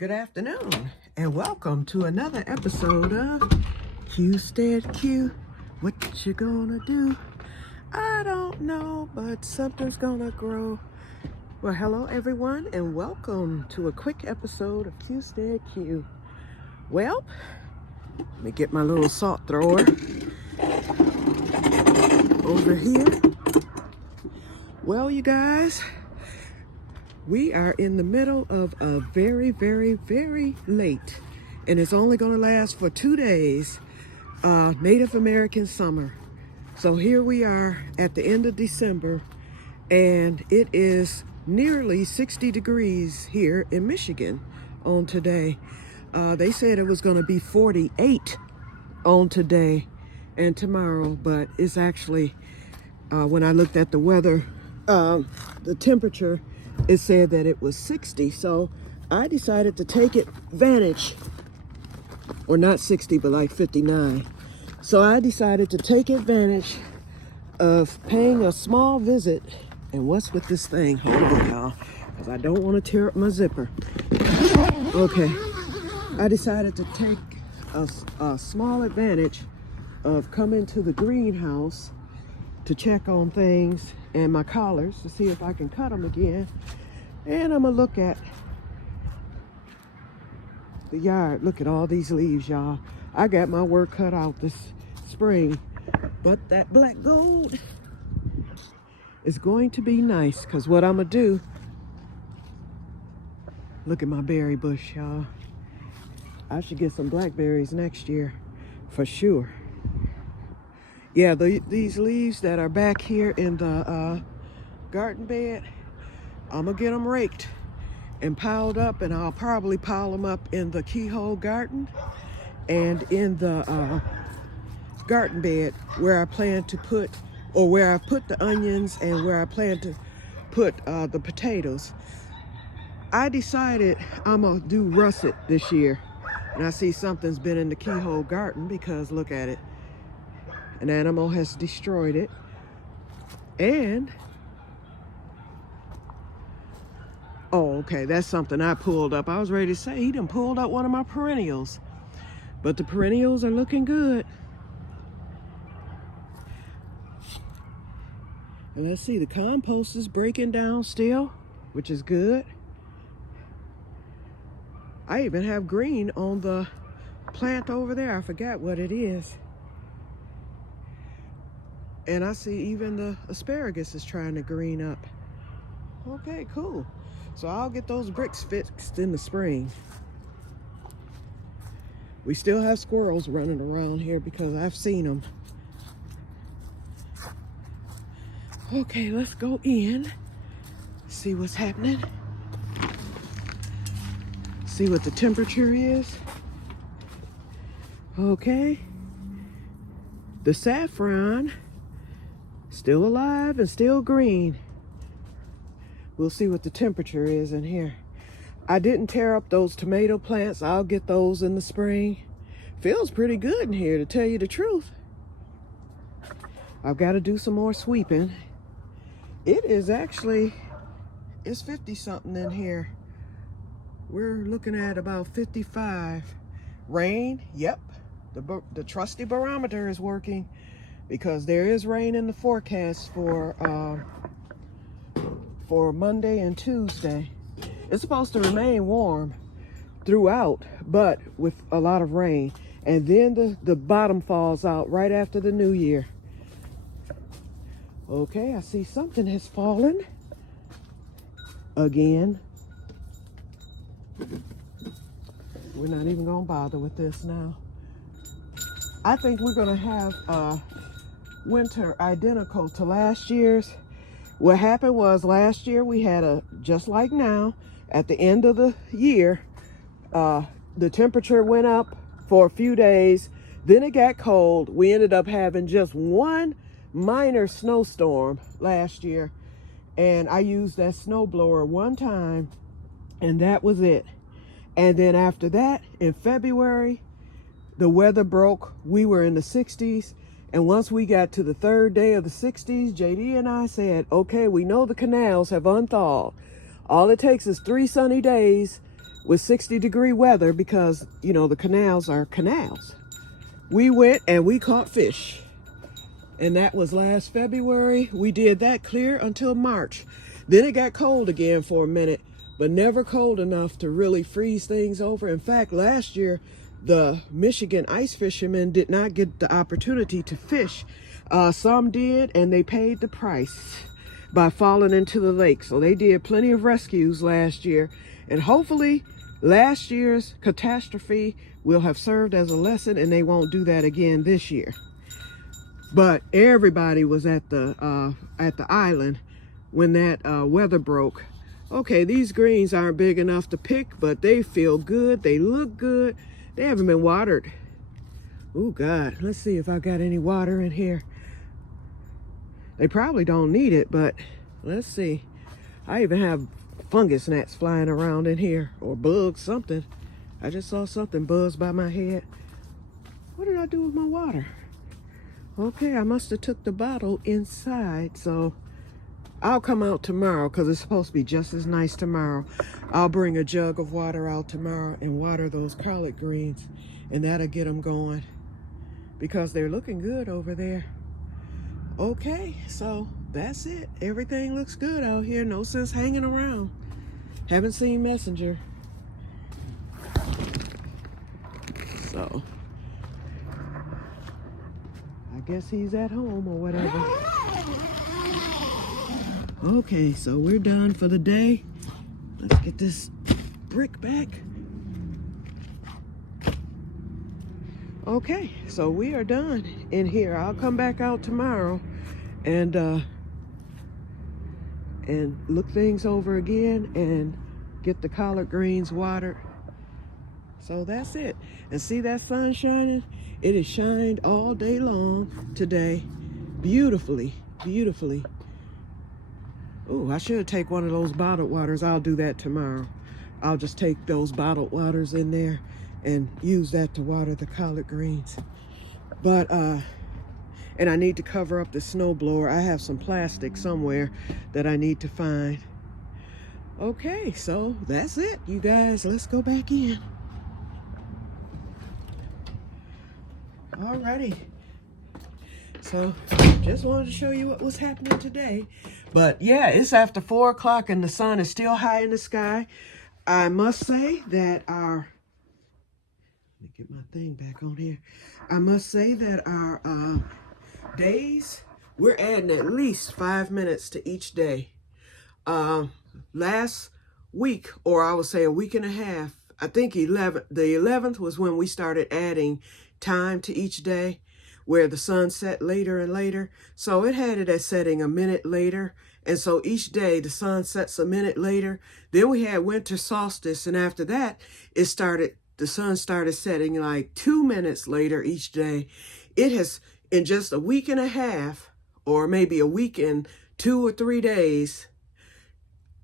Good afternoon, and welcome to another episode of Que-stead-Que. What you gonna do? I don't know, but something's gonna grow. Well, hello everyone, and welcome to a quick episode of Que-stead-Que. Well, let me get my little salt thrower over here. Well, you guys, we are in the middle of a very, very, very late, and it's only going to last for 2 days, Native American summer. So here we are at the end of December, and it is nearly 60 degrees here in Michigan on today. They said it was going to be 48 on today and tomorrow, but it's actually, when I looked at the weather, the temperature, it said that it was 60. So I decided to take advantage, or not 60, but like 59. So I decided to take advantage of paying a small visit. And what's with this thing? Hold on, y'all, because I don't want to tear up my zipper. Okay, I decided to take a small advantage of coming to the greenhouse to check on things and my collards to see if I can cut them again. And I'm gonna look at the yard. Look at all these leaves, y'all. I got my work cut out this spring, but that black gold is going to be nice, because what I'm gonna do, look at my berry bush, y'all. I should get some blackberries next year for sure. Yeah, these leaves that are back here in the garden bed, I'm gonna get them raked and piled up, and I'll probably pile them up in the keyhole garden and in the garden bed where I plan to put, or where I put the onions and where I plan to put the potatoes. I decided I'm gonna do russet this year, and I see something's been in the keyhole garden because look at it. An animal has destroyed it. And, oh, okay, that's something I pulled up. I was ready to say he done pulled up one of my perennials. But the perennials are looking good. And let's see, the compost is breaking down still, which is good. I even have green on the plant over there. I forgot what it is. And I see even the asparagus is trying to green up. Okay, cool. So I'll get those bricks fixed in the spring. We still have squirrels running around here because I've seen them. Okay, let's go in, see what's happening. See what the temperature is. Okay. The saffron still alive and still green. We'll see what the temperature is in here. I didn't tear up those tomato plants. I'll get those in the spring. Feels pretty good in here, to tell you the truth. I've got to do some more sweeping. It is actually, it's 50 something in here. We're looking at about 55. Rain, yep. The trusty barometer is working, because there is rain in the forecast for Monday and Tuesday. It's supposed to remain warm throughout, but with a lot of rain. And then the bottom falls out right after the new year. Okay, I see something has fallen again. We're not even gonna bother with this now. I think we're gonna have winter identical to last year's. What happened was last year we had just like now, at the end of the year, the temperature went up for a few days, then it got cold. We ended up having just one minor snowstorm last year, and I used that snowblower one time, and that was it. And then after that, in February, the weather broke. We were in the 60s. And once we got to the third day of the 60s, JD and I said, okay, we know the canals have unthawed. All it takes is 3 sunny days with 60-degree weather because, you know, the canals are canals. We went and we caught fish. And that was last February. We did that clear until March. Then it got cold again for a minute, but never cold enough to really freeze things over. In fact, last year, the Michigan ice fishermen did not get the opportunity to fish. Some did, and they paid the price by falling into the lake. So they did plenty of rescues last year. And hopefully last year's catastrophe will have served as a lesson and they won't do that again this year. But everybody was at the island when that weather broke. Okay, these greens aren't big enough to pick, but they feel good. They look good. They haven't been watered. Oh God, let's see if I got any water in here. They probably don't need it, but let's see. I even have fungus gnats flying around in here, or bugs, something. I just saw something buzz by my head. What did I do with my water? Okay, I must have took the bottle inside, so I'll come out tomorrow because it's supposed to be just as nice tomorrow. I'll bring a jug of water out tomorrow and water those collard greens, and that'll get them going because they're looking good over there. Okay, so that's it. Everything looks good out here. No sense hanging around. Haven't seen Messenger. So I guess he's at home or whatever. Okay, so we're done for the day. Let's get this brick back. Okay, so we are done in here. I'll come back out tomorrow and look things over again and get the collard greens watered. So that's it. And see that sun shining? It has shined all day long today. Beautifully, beautifully. Oh, I should take one of those bottled waters. I'll do that tomorrow. I'll just take those bottled waters in there and use that to water the collard greens. But, and I need to cover up the snow blower. I have some plastic somewhere that I need to find. Okay, so that's it, you guys. Let's go back in. Alrighty. So just wanted to show you what was happening today. But yeah, it's after 4 o'clock and the sun is still high in the sky. I must say that let me get my thing back on here. I must say that our days, we're adding at least 5 minutes to each day. Last week, or I would say a week and a half, I think the 11th was when we started adding time to each day, where the sun set later and later. So it had it as setting a minute later. And so each day the sun sets a minute later. Then we had winter solstice. And after that, the sun started setting like 2 minutes later each day. It has, in just a week and a half, or maybe a week and 2 or 3 days,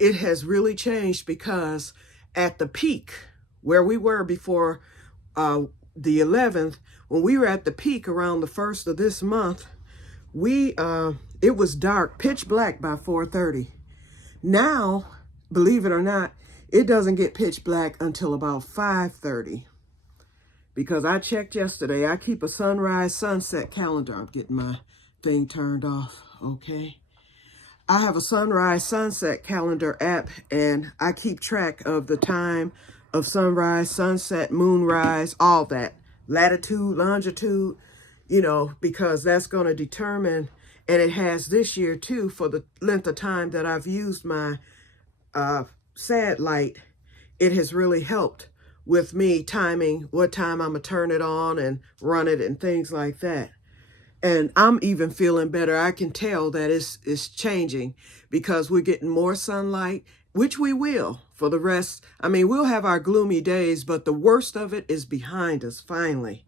it has really changed, because at the peak where we were before the 11th, when we were at the peak around the 1st of this month, it was dark, pitch black by 4:30. Now, believe it or not, it doesn't get pitch black until about 5:30. Because I checked yesterday, I keep a sunrise sunset calendar. I'm getting my thing turned off, okay? I have a sunrise sunset calendar app, and I keep track of the time of sunrise, sunset, moonrise, all that. Latitude, longitude, you know, because that's going to determine, and it has this year too, for the length of time that I've used my satellite, it has really helped with me timing what time I'm going to turn it on and run it and things like that. And I'm even feeling better. I can tell that it's changing, because we're getting more sunlight, which we will for the rest. I mean, we'll have our gloomy days, but the worst of it is behind us finally.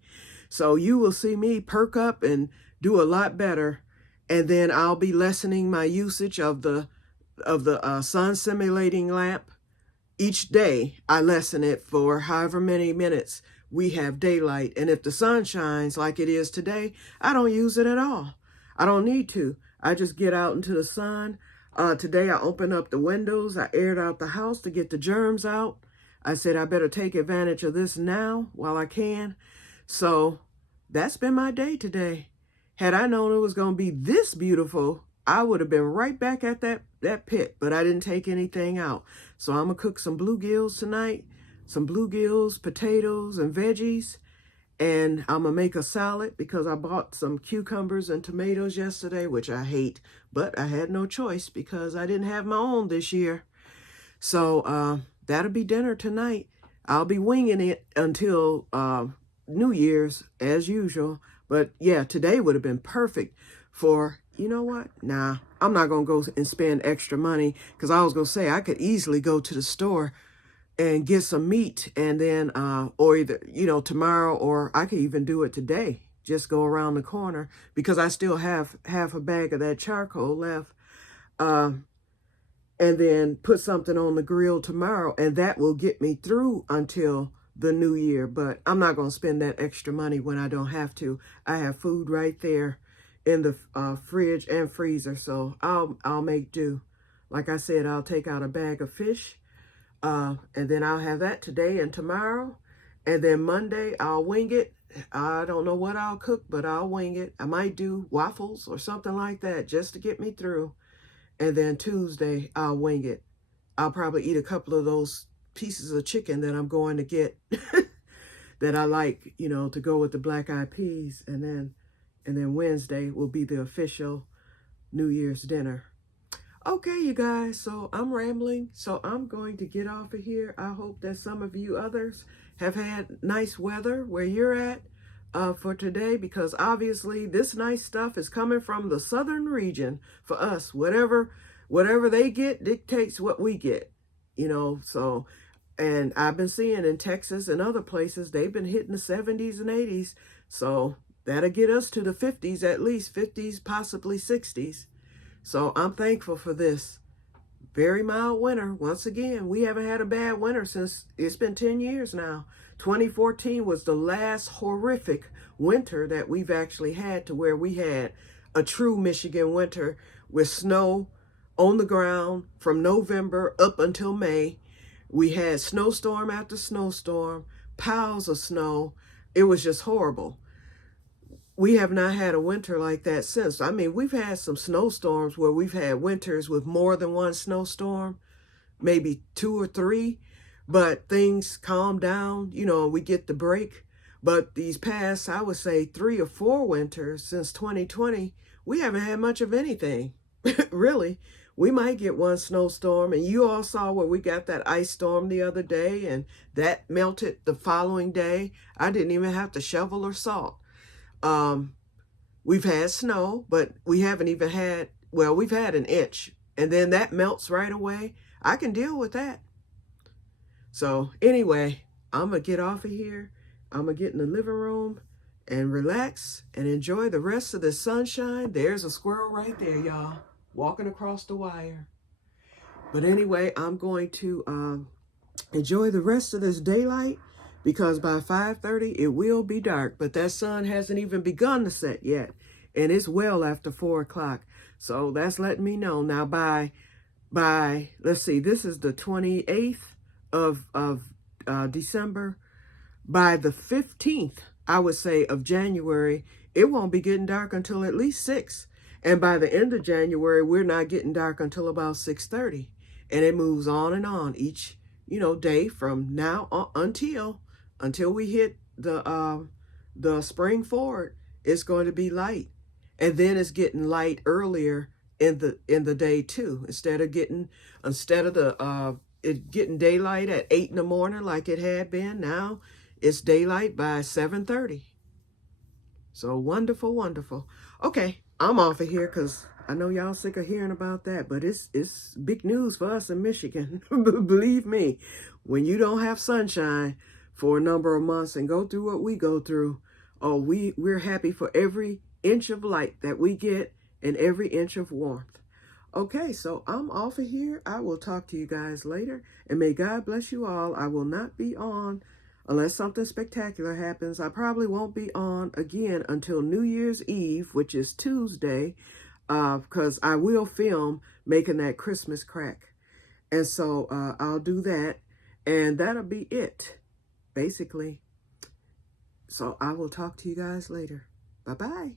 So you will see me perk up and do a lot better. And then I'll be lessening my usage of the sun simulating lamp. Each day I lessen it for however many minutes we have daylight. And if the sun shines like it is today, I don't use it at all. I don't need to. I just get out into the sun. Today I opened up the windows. I aired out the house to get the germs out. I said I better take advantage of this now while I can. So that's been my day today. Had I known it was going to be this beautiful, I would have been right back at that pit, but I didn't take anything out. So I'm going to cook some bluegills tonight, some bluegills, potatoes, and veggies. And I'm going to make a salad because I bought some cucumbers and tomatoes yesterday, which I hate, but I had no choice because I didn't have my own this year. So that'll be dinner tonight. I'll be winging it until New Year's as usual. But yeah, today would have been perfect for, you know what? Nah, I'm not going to go and spend extra money because I was going to say I could easily go to the store and get some meat and then, or either, tomorrow, or I could even do it today. Just go around the corner because I still have half a bag of that charcoal left. And then put something on the grill tomorrow, and that will get me through until the new year. But I'm not going to spend that extra money when I don't have to. I have food right there in the fridge and freezer, so I'll make do. Like I said, I'll take out a bag of fish, and then I'll have that today and tomorrow, and then Monday I'll wing it. I don't know what I'll cook, but I'll wing it. I might do waffles or something like that just to get me through. And then Tuesday, I'll wing it. I'll probably eat a couple of those pieces of chicken that I'm going to get that I like, to go with the black-eyed peas. And then Wednesday will be the official New Year's dinner. Okay, you guys, so I'm rambling. So I'm going to get off of here. I hope that some of you others have had nice weather where you're at for today, because obviously this nice stuff is coming from the southern region for us. Whatever they get dictates what we get, so. And I've been seeing in Texas and other places, they've been hitting the 70s and 80s. So that'll get us to the 50s, at least 50s, possibly 60s. So I'm thankful for this very mild winter. Once again, we haven't had a bad winter since, it's been 10 years now. 2014 was the last horrific winter that we've actually had, to where we had a true Michigan winter with snow on the ground from November up until May. We had snowstorm after snowstorm, piles of snow. It was just horrible. We have not had a winter like that since. I mean, we've had some snowstorms where we've had winters with more than one snowstorm, maybe 2 or 3, but things calm down, and we get the break. But these past, I would say 3 or 4 winters since 2020, we haven't had much of anything, really. We might get one snowstorm, and you all saw where we got that ice storm the other day, and that melted the following day. I didn't even have to shovel or salt. We've had snow, but we haven't even had, we've had an inch, and then that melts right away. I can deal with that. So anyway, I'm going to get off of here. I'm going to get in the living room and relax and enjoy the rest of the sunshine. There's a squirrel right there, y'all, walking across the wire. But anyway, I'm going to enjoy the rest of this daylight, because by 5:30 it will be dark, but that sun hasn't even begun to set yet, and it's well after 4 o'clock. So that's letting me know now by let's see, this is the 28th of December. By the 15th, I would say, of January, it won't be getting dark until at least 6. And by the end of January, we're not getting dark until about 6:30. And it moves on and on each, day from now on until we hit the spring forward. It's going to be light. And then it's getting light earlier in the day too. Instead of it getting daylight at 8 in the morning like it had been, now it's daylight by 7:30. So wonderful, wonderful. Okay, I'm off of here because I know y'all sick of hearing about that, but it's big news for us in Michigan. Believe me, when you don't have sunshine for a number of months and go through what we go through, we're happy for every inch of light that we get and every inch of warmth. Okay, so I'm off of here. I will talk to you guys later, and may God bless you all. I will not be on unless something spectacular happens. I probably won't be on again until New Year's Eve, which is Tuesday, because I will film making that Christmas crack. And so I'll do that. And that'll be it, basically. So I will talk to you guys later. Bye-bye.